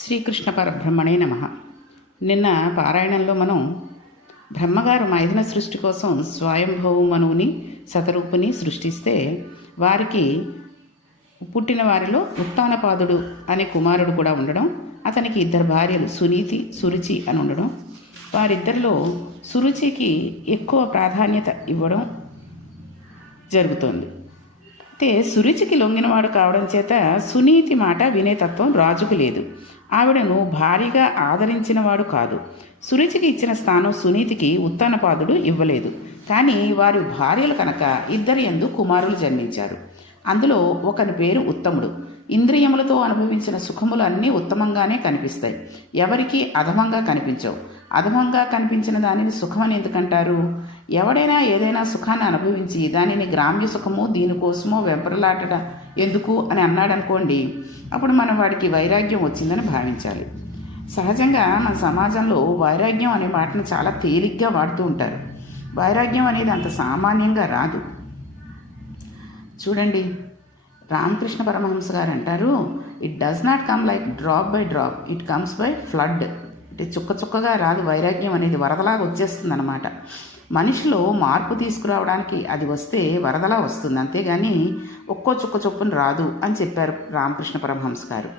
శ్రీకృష్ణ పరబ్రహ్మణే నమః. నిన్న పారాయణంలో మనం బ్రహ్మగారు మైథున సృష్టి కోసం స్వయంభవ మనువుని శతరూపుని సృష్టిస్తే వారికి పుట్టిన వారిలో ఉత్తానపాదుడు అనే కుమారుడు కూడా ఉండడం, అతనికి ఇద్దరు భార్యలు సునీతి సురుచి అని ఉండడం, వారిద్దరిలో సురుచికి ఎక్కువ ప్రాధాన్యత ఇవ్వడం జరుగుతోంది. అయితే సురుచికి లొంగినవాడు కావడం చేత సునీతి మాట వినేతత్వం రాజుకు లేదు. ఆవిడను భారీగా ఆదరించినవాడు కాదు. సురుచికి ఇచ్చిన స్థానం సునీతికి ఉత్తానపాదుడు ఇవ్వలేదు. కానీ వారి భార్యలు కనుక ఇద్దరి యందు కుమారులు జన్మించారు. అందులో ఒకని పేరు ఉత్తముడు. ఇంద్రియములతో అనుభవించిన సుఖములు అన్నీ ఉత్తమంగానే కనిపిస్తాయి, ఎవరికీ అధమంగా కనిపించవు. అధమంగా కనిపించిన దానిని సుఖమని ఎందుకంటారు? ఎవడైనా ఏదైనా సుఖాన్ని అనుభవించి దానిని గ్రామ్య సుఖము దీనికోసమో వెంపరలాటడ ఎందుకు అని అన్నాడనుకోండి, అప్పుడు మనం వాడికి వైరాగ్యం వచ్చిందని భావించాలి. సహజంగా మన సమాజంలో వైరాగ్యం అనే మాటను చాలా తేలిగ్గా వాడుతూ ఉంటారు. వైరాగ్యం అనేది అంత సామాన్యంగా రాదు. చూడండి, రామకృష్ణ పరమహంస గారు అంటారు, it does not come like drop by drop, it comes by flood. అంటే చుక్క చుక్కగా రాదు, వైరాగ్యం అనేది వరదలాగా వచ్చేస్తుంది అన్నమాట. మనిషిలో మార్పు తీసుకురావడానికి అది వస్తే వరదలా వస్తుంది, అంతేగాని ఒక్కో చుక్క చొప్పున రాదు అని చెప్పారు రామకృష్ణ పరమహంస గారు.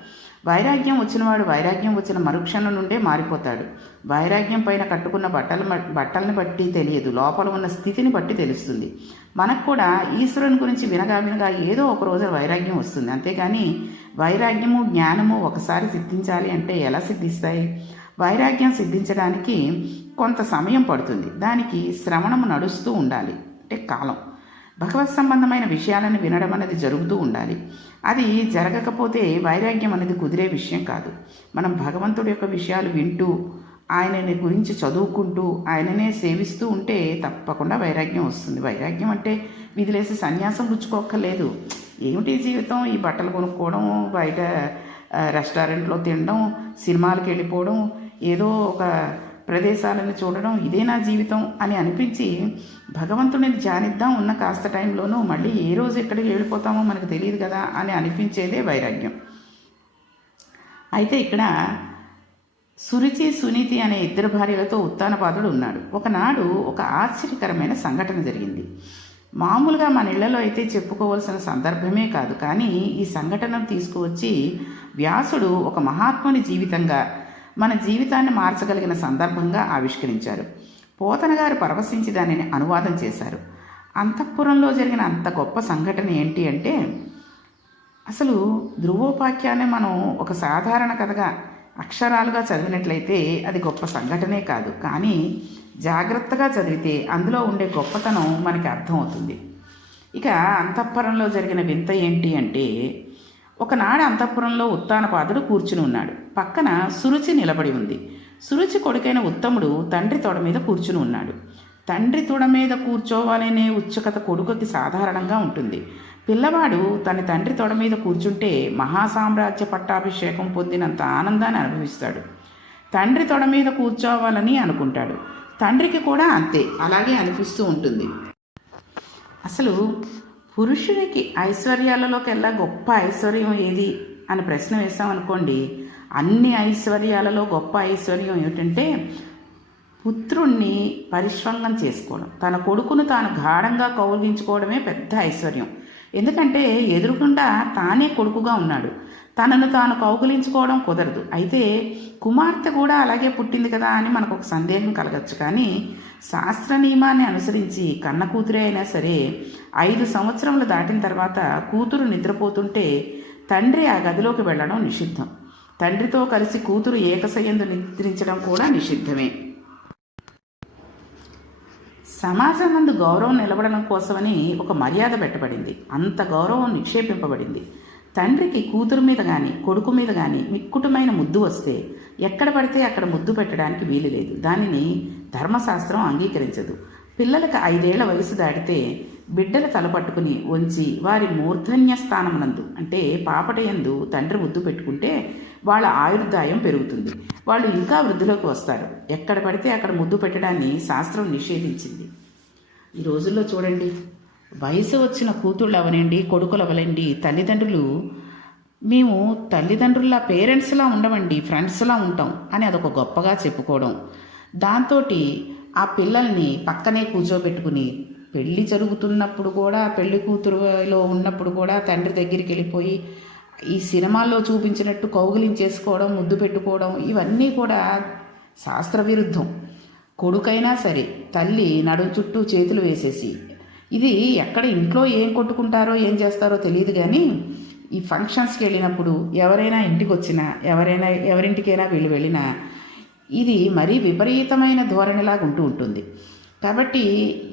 వైరాగ్యం వచ్చినవాడు వైరాగ్యం వచ్చిన మరుక్షణం నుండే మారిపోతాడు. వైరాగ్యం పైన కట్టుకున్న బట్టలను బట్టి తెలియదు, లోపల ఉన్న స్థితిని బట్టి తెలుస్తుంది. మనకు కూడా ఈశ్వరుని గురించి వినగా ఏదో ఒక రోజు వైరాగ్యం వస్తుంది, అంతేగాని వైరాగ్యము జ్ఞానము ఒకసారి సిద్ధించాలి అంటే ఎలా సిద్ధిస్తాయి? వైరాగ్యం సిద్ధించడానికి కొంత సమయం పడుతుంది. దానికి శ్రవణము నడుస్తూ ఉండాలి, అంటే కాలం. భగవత్ సంబంధమైన విషయాలను వినడం అనేది జరుగుతూ ఉండాలి. అది జరగకపోతే వైరాగ్యం అనేది కుదిరే విషయం కాదు. మనం భగవంతుడి యొక్క విషయాలు వింటూ ఆయనని గురించి చదువుకుంటూ ఆయననే సేవిస్తూ ఉంటే తప్పకుండా వైరాగ్యం వస్తుంది. వైరాగ్యం అంటే విదిలేసి సన్యాసం పుచ్చుకోక్కర్లేదు. ఏమిటి జీవితం? ఈ బట్టలు కొనుక్కోవడం, బయట రెస్టారెంట్లో తినడం, సినిమాలకు వెళ్ళిపోవడం, ఏదో ఒక ప్రదేశాలను చూడడం, ఇదే నా జీవితం అని అనిపించి భగవంతుడిని ధ్యానిద్దాం ఉన్న కాస్త టైంలోనూ మళ్ళీ ఏ రోజు ఎక్కడికి వెళ్ళిపోతామో మనకు తెలియదు కదా అని అనిపించేదే వైరాగ్యం. అయితే ఇక్కడ సురుచి సునీతి అనే ఇద్దరు భార్యలతో ఉత్తానపాదుడు ఉన్నాడు. ఒకనాడు ఒక ఆశ్చర్యకరమైన సంఘటన జరిగింది. మామూలుగా మన ఇళ్లలో అయితే చెప్పుకోవాల్సిన సందర్భమే కాదు, కానీ ఈ సంఘటనను తీసుకువచ్చి వ్యాసుడు ఒక మహాత్ముని జీవితంగా, మన జీవితాన్ని మార్చగలిగిన సందర్భంగా ఆవిష్కరించారు. పోతన గారు పరవశించి దానిని అనువాదం చేశారు. అంతఃపురంలో జరిగిన అంత గొప్ప సంఘటన ఏంటి అంటే, అసలు ధ్రువోపాఖ్యాన్ని మనం ఒక సాధారణ కథగా అక్షరాలుగా చదివినట్లయితే అది గొప్ప సంఘటనే కాదు, కానీ జాగ్రత్తగా చదివితే అందులో ఉండే గొప్పతనం మనకి అర్థమవుతుంది. ఇక అంతఃపురంలో జరిగిన వింత ఏంటి అంటే, ఒకనాడు అంతఃపురంలో ఉత్తానపాదుడు కూర్చుని ఉన్నాడు. పక్కన సురుచి నిలబడి ఉంది. సురుచి కొడుకైన ఉత్తముడు తండ్రి తొడ మీద కూర్చుని ఉన్నాడు. తండ్రి తొడ మీద కూర్చోవాలనే ఉత్సుకత కొడుకుకి సాధారణంగా ఉంటుంది. పిల్లవాడు తన తండ్రి తొడ మీద కూర్చుంటే మహాసామ్రాజ్య పట్టాభిషేకం పొందినంత ఆనందాన్ని అనుభవిస్తాడు. తండ్రి తొడ మీద కూర్చోవాలని అనుకుంటాడు. తండ్రికి కూడా అంతే, అలాగే అనిపిస్తూ ఉంటుంది. అసలు పురుషునికి ఐశ్వర్యాలలోకెల్లా గొప్ప ఐశ్వర్యం ఏది అని ప్రశ్న వేసామనుకోండి, అన్ని ఐశ్వర్యాలలో గొప్ప ఐశ్వర్యం ఏమిటంటే పుత్రుణ్ణి పరిష్వంగం చేసుకోవడం, తన కొడుకును తాను గాఢంగా కౌగిలించుకోవడమే పెద్ద ఐశ్వర్యం. ఎందుకంటే ఎదురుకుండా తానే కొడుకుగా ఉన్నాడు, తనను తాను కౌగిలించుకోవడం కుదరదు. అయితే కుమార్తె కూడా అలాగే పుట్టింది కదా అని మనకు ఒక సందేహం కలగచ్చు. కానీ శాస్త్ర నియమాన్ని అనుసరించి కన్న కూతురే అయినా సరే 5 సంవత్సరములు దాటిన తర్వాత కూతురు నిద్రపోతుంటే తండ్రి ఆ గదిలోకి వెళ్ళడం నిషిద్ధం. తండ్రితో కలిసి కూతురు ఏకశయందు నిద్రించడం కూడా నిషిద్ధమే. సమాజం నందు గౌరవం నిలబడడం కోసమని ఒక మర్యాద పెట్టబడింది, అంత గౌరవం నిక్షేపింపబడింది. తండ్రికి కూతురు మీద కానీ కొడుకు మీద కానీ మిక్కుటమైన ముద్దు వస్తే ఎక్కడ పడితే అక్కడ ముద్దు పెట్టడానికి వీలు లేదు. దానిని ధర్మశాస్త్రం అంగీకరించదు. పిల్లలకు 5 ఏళ్ల వయసు దాటితే బిడ్డల తలపట్టుకుని వంచి వారి మూర్ధన్య స్థానమునందు, అంటే పాపటయందు తండ్రి ముద్దు పెట్టుకుంటే వాళ్ళ ఆయుర్దాయం పెరుగుతుంది, వాళ్ళు ఇంకా వృద్ధిలోకి వస్తారు. ఎక్కడ పడితే అక్కడ ముద్దు పెట్టడాన్ని శాస్త్రం నిషేధించింది. ఈ రోజుల్లో చూడండి, వయసు వచ్చిన కూతుళ్ళు అవనండి, కొడుకులు అవనండి, తల్లిదండ్రులు మేము తల్లిదండ్రుల పేరెంట్స్లా ఉండమండి, ఫ్రెండ్స్లా ఉంటాం అని అదొక గొప్పగా చెప్పుకోవడం. దాంతో ఆ పిల్లల్ని పక్కనే కూర్చోబెట్టుకుని పెళ్ళి జరుగుతున్నప్పుడు కూడా, పెళ్లి కూతురులో ఉన్నప్పుడు కూడా తండ్రి దగ్గరికి వెళ్ళిపోయి ఈ సినిమాల్లో చూపించినట్టు కౌగిలించేసుకోవడం, ముద్దు పెట్టుకోవడం, ఇవన్నీ కూడా శాస్త్ర విరుద్ధం. కొడుకైనా సరే తల్లి నడుము చుట్టూ చేతులు వేసేసి, ఇది ఎక్కడ ఇంట్లో ఏం కొట్టుకుంటారో ఏం చేస్తారో తెలియదు కానీ ఈ ఫంక్షన్స్కి వెళ్ళినప్పుడు ఎవరైనా ఇంటికి వచ్చినా, ఎవరింటికైనా వీళ్ళు వెళ్ళినా ఇది మరీ విపరీతమైన ధోరణిలాగా ఉంటుంది. కాబట్టి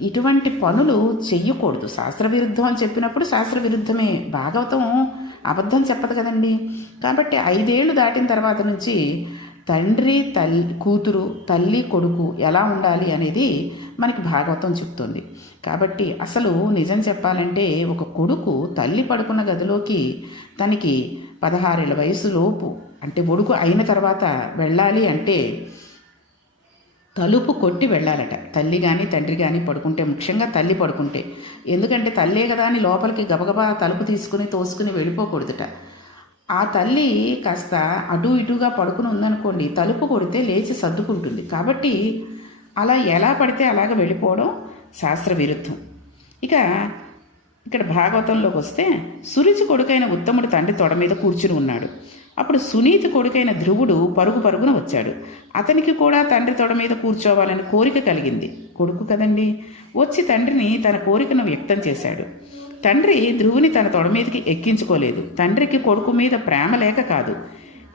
ఇటువంటి పనులు చెయ్యకూడదు. శాస్త్రవిరుద్ధం అని చెప్పినప్పుడు శాస్త్రవిరుద్ధమే. భాగవతం అబద్ధం చెప్పదు కదండి. కాబట్టి 5 ఏళ్ళు దాటిన తర్వాత నుంచి తండ్రి కూతురు, తల్లి కొడుకు ఎలా ఉండాలి అనేది మనకి భాగవతం చెప్తుంది. కాబట్టి అసలు నిజం చెప్పాలంటే ఒక కొడుకు తల్లి పడుకున్న గదిలోకి తనకి 16 ఏళ్ళ వయసులోపు, అంటే కొడుకు అయిన తర్వాత వెళ్ళాలి అంటే తలుపు కొట్టి వెళ్ళాలట. తల్లి కానీ తండ్రి కానీ పడుకుంటే, ముఖ్యంగా తల్లి పడుకుంటే, ఎందుకంటే తల్లే కదా అని లోపలికి గబగబా తలుపు తీసుకుని తోసుకుని వెళ్ళిపోకూడదుట. ఆ తల్లి కాస్త అటు ఇటుగా పడుకుని ఉందనుకోండి, తలుపు కొడితే లేచి సర్దుకుంటుంది. కాబట్టి అలా ఎలా పడితే అలాగ వెళ్ళిపోవడం శాస్త్ర విరుద్ధం. ఇక్కడ భాగవతంలోకి వస్తే, సురుచి కొడుకైన ఉత్తముడు తండ్రి తొడ మీద కూర్చుని ఉన్నాడు. అప్పుడు సునీతి కొడుకైన ధ్రువుడు పరుగున వచ్చాడు. అతనికి కూడా తండ్రి తొడ మీద కూర్చోవాలని కోరిక కలిగింది. కొడుకు కదండి. వచ్చి తండ్రిని తన కోరికను వ్యక్తం చేశాడు. తండ్రి ధ్రువుని తన తొడ మీదకి ఎక్కించుకోలేదు. తండ్రికి కొడుకు మీద ప్రేమ లేక కాదు.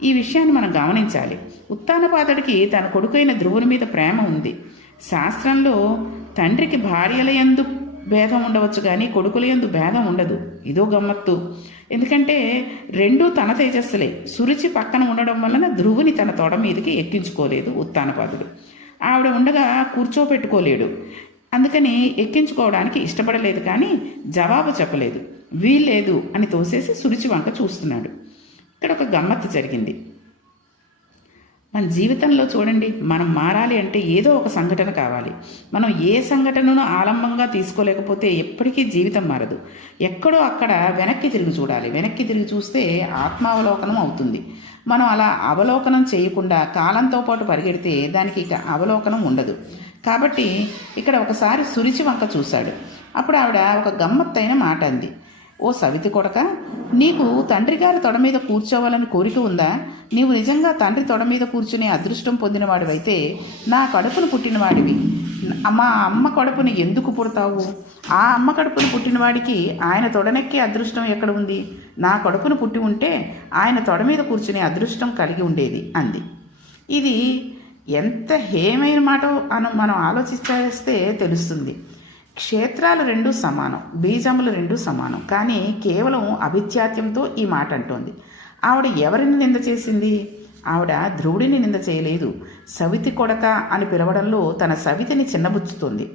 ఈ విషయాన్ని మనం గమనించాలి. ఉత్తానపాదుడికి తన కొడుకైన ధ్రువుని మీద ప్రేమ ఉంది. శాస్త్రంలో తండ్రికి భార్యలయందు భేదం ఉండవచ్చు కానీ కొడుకులయందు భేదం ఉండదు. ఇదో గమ్మత్తు. ఎందుకంటే రెండూ తన తేజస్సులే. సురుచి పక్కన ఉండడం వలన ధ్రువుని తన తొడ మీదకి ఎక్కించుకోలేదు ఉత్తానపాదుడు. ఆవిడ ఉండగా కూర్చోపెట్టుకోలేడు. అందుకని ఎక్కించుకోవడానికి ఇష్టపడలేదు, కానీ జవాబు చెప్పలేదు. వీల్లేదు అని తోసేసి సురుచి వంక చూస్తున్నాడు. ఇక్కడ ఒక గమ్మత్తు జరిగింది. మన జీవితంలో చూడండి, మనం మారాలి అంటే ఏదో ఒక సంఘటన కావాలి. మనం ఏ సంఘటనను ఆలంబంగా తీసుకోలేకపోతే ఎప్పటికీ జీవితం మారదు. ఎక్కడో అక్కడ వెనక్కి తిరిగి చూడాలి. వెనక్కి తిరిగి చూస్తే ఆత్మావలోకనం అవుతుంది. మనం అలా అవలోకనం చేయకుండా కాలంతో పాటు పరిగెడితే దానికి ఇక అవలోకనం ఉండదు. కాబట్టి ఇక్కడ ఒకసారి సురుచి వంక చూశాడు. అప్పుడు ఆవిడ ఒక గమ్మత్తైన మాట అంది. ఓ సవితి కొడక, నీకు తండ్రి గారి తొడ మీద కూర్చోవాలని కోరిక ఉందా? నీవు నిజంగా తండ్రి తొడ మీద కూర్చునే అదృష్టం పొందినవాడివైతే నా కడుపును పుట్టినవాడివి. మా అమ్మ కడుపుని ఎందుకు పుడతావు? ఆ అమ్మ కడుపును పుట్టినవాడికి ఆయన తొడనెక్కే అదృష్టం ఎక్కడ ఉంది? నా కడుపును పుట్టి ఉంటే ఆయన తొడ మీద కూర్చునే అదృష్టం కలిగి ఉండేది అంది. ఇది ఎంత హేమైన మాట మనం ఆలోచిస్తే తెలుస్తుంది. క్షేత్రాలు రెండూ సమానం, బీజములు రెండూ సమానం, కానీ కేవలం అభిత్యాత్యంతో ఈ మాట అంటోంది. ఆవిడ ఎవరిని నింద చేసింది? ఆవిడ ధ్రువుడిని నింద చేయలేదు. సవితి కొడక అని పిలవడంలో తన సవితిని చిన్నబుచ్చుతుంది.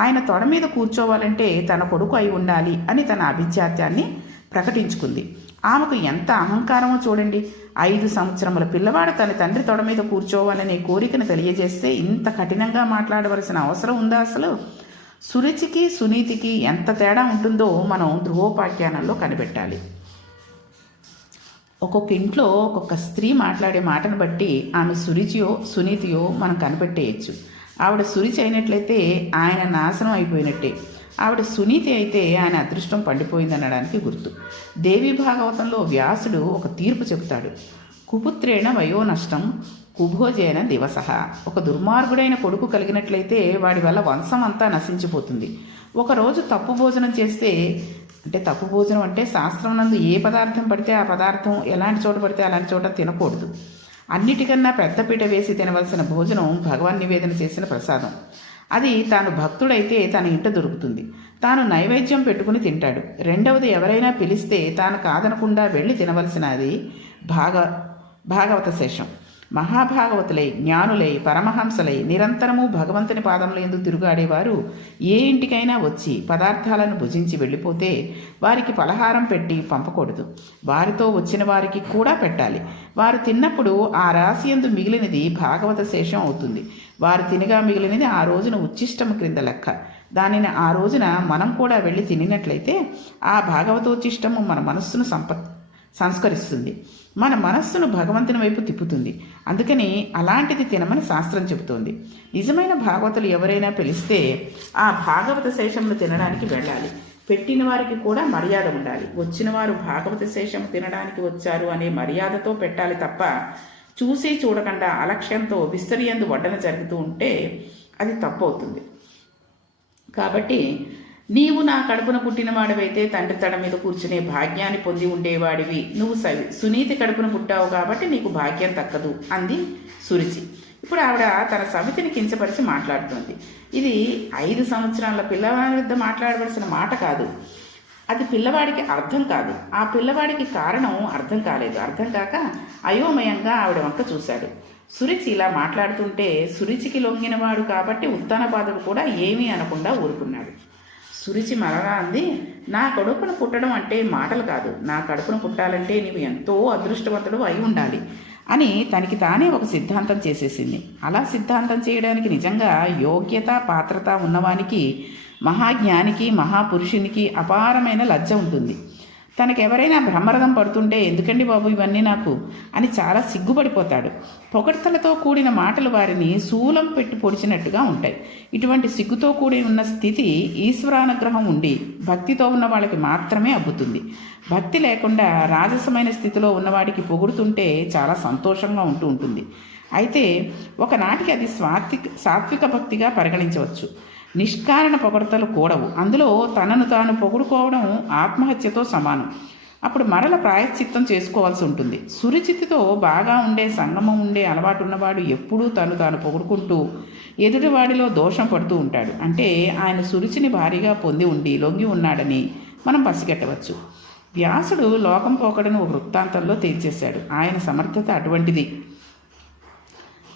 ఆయన తొడ మీద కూర్చోవాలంటే తన కొడుకు అయి ఉండాలి అని తన అభిత్యాత్యాన్ని ప్రకటించుకుంది. ఆమెకు ఎంత అహంకారమో చూడండి. 5 సంవత్సరముల పిల్లవాడు తన తండ్రి తొడ మీద కూర్చోవాలనే కోరికను తెలియజేస్తే ఇంత కఠినంగా మాట్లాడవలసిన అవసరం ఉందా అసలు? సురుచికి సునీతికి ఎంత తేడా ఉంటుందో మనం ధ్రువోపాఖ్యానంలో కనిపెట్టాలి. ఒక్కొక్క ఇంట్లో ఒక్కొక్క స్త్రీ మాట్లాడే మాటను బట్టి ఆమె సురుచియో సునీతియో మనం కనిపెట్టేయచ్చు. ఆవిడ సురుచి అయినట్లయితే ఆయన నాశనం అయిపోయినట్టే. ఆవిడ సునీతి అయితే ఆయన అదృష్టం పండిపోయిందనడానికి గుర్తు. దేవి భాగవతంలో వ్యాసుడు ఒక తీర్పు చెబుతాడు. కుపుత్రేణ వయో నష్టం కుభోజేన దివస. ఒక దుర్మార్గుడైన కొడుకు కలిగినట్లయితే వాడి వల్ల వంశం అంతా నశించిపోతుంది. ఒకరోజు తప్పు భోజనం చేస్తే, తప్పు భోజనం అంటే శాస్త్రం నందు ఏ పదార్థం పడితే ఆ పదార్థం, ఎలాంటి చోట పడితే అలాంటి చోట తినకూడదు. అన్నిటికన్నా పెద్దపీట వేసి తినవలసిన భోజనం భగవన్ నివేదన చేసిన ప్రసాదం. అది తాను భక్తుడైతే తన ఇంట దొరుకుతుంది. తాను నైవేద్యం పెట్టుకుని తింటాడు. రెండవది, ఎవరైనా పిలిస్తే తాను కాదనకుండా వెళ్ళి తినవలసినది భాగవత శేషం. మహాభాగవతులై, జ్ఞానులై, పరమహంసలై నిరంతరము భగవంతుని పాదముల యందు తిరుగాడేవారు ఏ ఇంటికైనా వచ్చి పదార్థాలను భుజించి వెళ్ళిపోతే వారికి పలహారం పెట్టి పంపకూడదు. వారితో వచ్చిన వారికి కూడా పెట్టాలి. వారు తిన్నప్పుడు ఆ రాశి యందు మిగిలినది భాగవత శేషం అవుతుంది. వారు తినగా మిగిలినది ఆ రోజున ఉచ్చిష్టము క్రింద లెక్క. దానిని ఆ రోజున మనం కూడా వెళ్ళి తినినట్లయితే ఆ భాగవతోచ్చిష్టము మన మనస్సును సంస్కరిస్తుంది, మన మనస్సును భగవంతుని వైపు తిప్పుతుంది. అందుకని అలాంటిది తినమని శాస్త్రం చెబుతోంది. నిజమైన భాగవతులు ఎవరైనా పిలిస్తే ఆ భాగవత శేషమును తినడానికి వెళ్ళాలి. పెట్టిన వారికి కూడా మర్యాద ఉండాలి. వచ్చిన వారు భాగవత శేషం తినడానికి వచ్చారు అనే మర్యాదతో పెట్టాలి తప్ప చూసి చూడకుండా అలక్ష్యంతో విస్తరియందు వడ్డన జరుగుతూ ఉంటే అది తప్పు అవుతుంది. కాబట్టి నీవు నా కడుపున పుట్టినవాడివైతే తండ్రి తడ మీద కూర్చునే భాగ్యాన్ని పొంది ఉండేవాడివి. నువ్వు సునీతి కడుపున పుట్టావు కాబట్టి నీకు భాగ్యం తక్కదు అంది సురుచి. ఇప్పుడు ఆవిడ తన సమితిని కించపరిచి మాట్లాడుతుంది. ఇది 5 సంవత్సరాల పిల్లవాడి వద్ద మాట్లాడవలసిన మాట కాదు. అది పిల్లవాడికి అర్థం కాదు. ఆ పిల్లవాడికి కారణం అర్థం కాలేదు. అర్థం కాక అయోమయంగా ఆవిడ వంక చూశాడు. సురుచి ఇలా మాట్లాడుతుంటే సురుచికి లొంగినవాడు కాబట్టి ఉత్తానపాదుడు కూడా ఏమీ అనకుండా ఊరుకున్నాడు. సురుచి మరలా అంది, నా కడుపున పుట్టడం అంటే మాటలు కాదు. నా కడుపున పుట్టాలంటే నీవు ఎంతో అదృష్టవంతుడు అయి ఉండాలి అని తనకి తానే ఒక సిద్ధాంతం చేసేసింది. అలా సిద్ధాంతం చేయడానికి నిజంగా యోగ్యత పాత్రత ఉన్నవానికి, మహాజ్ఞానికి, మహాపురుషునికి అపారమైన లజ్జ ఉంటుంది. తనకెవరైనా బ్రహ్మరథం పడుతుంటే ఎందుకండి బాబు ఇవన్నీ నాకు అని చాలా సిగ్గుపడిపోతాడు. పొగడ్తలతో కూడిన మాటలు వారిని శూలం పెట్టి పొడిచినట్టుగా ఉంటాయి. ఇటువంటి సిగ్గుతో కూడి ఉన్న స్థితి ఈశ్వరానుగ్రహం ఉండి భక్తితో ఉన్న వాళ్ళకి మాత్రమే అబ్బుతుంది. భక్తి లేకుండా రాజసమైన స్థితిలో ఉన్నవాడికి పొగుడుతుంటే చాలా సంతోషంగా ఉంటుంది. అయితే ఒకనాటికి అది సాత్విక భక్తిగా పరిగణించవచ్చు. నిష్కారణ పొగడతలు కూడవు. అందులో తనను తాను పొగుడుకోవడం ఆత్మహత్యతో సమానం. అప్పుడు మరల ప్రాయశ్చిత్తం చేసుకోవాల్సి ఉంటుంది. సురుచితితో బాగా ఉండే సంగమం ఉండే అలవాటు ఉన్నవాడు ఎప్పుడూ తాను పొగుడుకుంటూ ఎదుటివాడిలో దోషం పడుతూ ఉంటాడు. అంటే ఆయన సురుచిని భారీగా పొంది ఉండి లొంగి ఉన్నాడని మనం పసిగట్టవచ్చు. వ్యాసుడు లోకం పోకడను వృత్తాంతంలో తేల్చేశాడు. ఆయన సమర్థత అటువంటిది.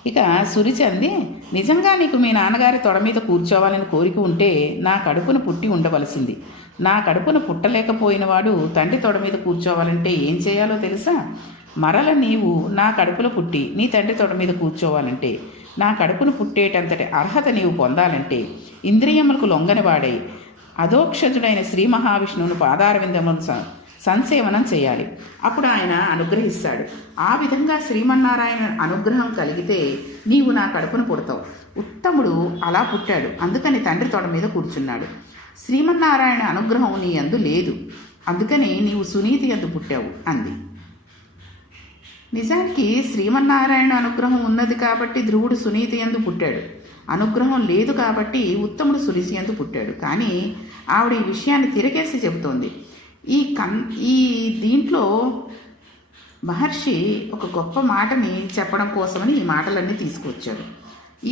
ఇక సురుచి అంది, నిజంగా నీకు మీ నాన్నగారి తొడ మీద కూర్చోవాలని కోరిక ఉంటే నా కడుపున పుట్టి ఉండవలసింది. నా కడుపున పుట్టలేకపోయినవాడు తండ్రి తొడ మీద కూర్చోవాలంటే ఏం చేయాలో తెలుసా? మరల నీవు నా కడుపులో పుట్టి నీ తండ్రి తొడ మీద కూర్చోవాలంటే, నా కడుపున పుట్టేటంతటి అర్హత నీవు పొందాలంటే ఇంద్రియములకు లొంగనివాడై అధోక్షజుడైన శ్రీ మహావిష్ణువును పాదారవిందమును సంసేవనం చేయాలి. అప్పుడు ఆయన అనుగ్రహిస్తాడు. ఆ విధంగా శ్రీమన్నారాయణ అనుగ్రహం కలిగితే నీవు నా కడుపున పుడతావు. ఉత్తముడు అలా పుట్టాడు. అందుకని తండ్రి తొడ మీద కూర్చున్నాడు. శ్రీమన్నారాయణ అనుగ్రహం నీ యందు లేదు. అందుకని నీవు సునీతి యందు పుట్టావు అంది. నిజానికి శ్రీమన్నారాయణ అనుగ్రహం ఉన్నది కాబట్టి ధ్రువుడు సునీతి యందు పుట్టాడు. అనుగ్రహం లేదు కాబట్టి ఉత్తముడు సురిసి యందు పుట్టాడు. కానీ ఆవిడ ఈ విషయాన్ని తిరగేసి చెబుతోంది. ఈ దీంట్లో మహర్షి ఒక గొప్ప మాటని చెప్పడం కోసమని ఈ మాటలన్నీ తీసుకొచ్చాడు.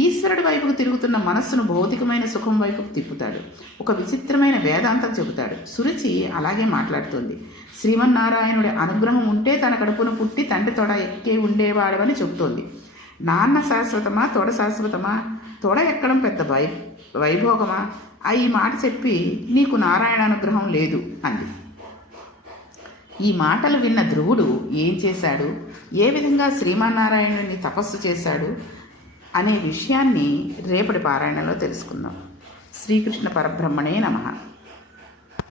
ఈశ్వరుడి వైపుకు తిరుగుతున్న మనస్సును భౌతికమైన సుఖం వైపుకు తిప్పుతాడు. ఒక విచిత్రమైన వేదాంతం చెబుతాడు. సురుచి అలాగే మాట్లాడుతుంది. శ్రీమన్నారాయణుడి అనుగ్రహం ఉంటే తన కడుపున పుట్టి తండ్రి తొడ ఎక్కే ఉండేవాడవని చెబుతోంది. నాన్న శాశ్వతమా తొడ శాశ్వతమా? తొడ ఎక్కడం పెద్ద వైభోగమా? ఈ మాట చెప్పి నీకు నారాయణ అనుగ్రహం లేదు అంది. ఈ మాటలు విన్న ధ్రువుడు ఏం చేశాడు, ఏ విధంగా శ్రీమన్నారాయణుని తపస్సు చేశాడు అనే విషయాన్ని రేపటి పారాయణలో తెలుసుకుందాం. శ్రీకృష్ణ పరబ్రహ్మణే నమః.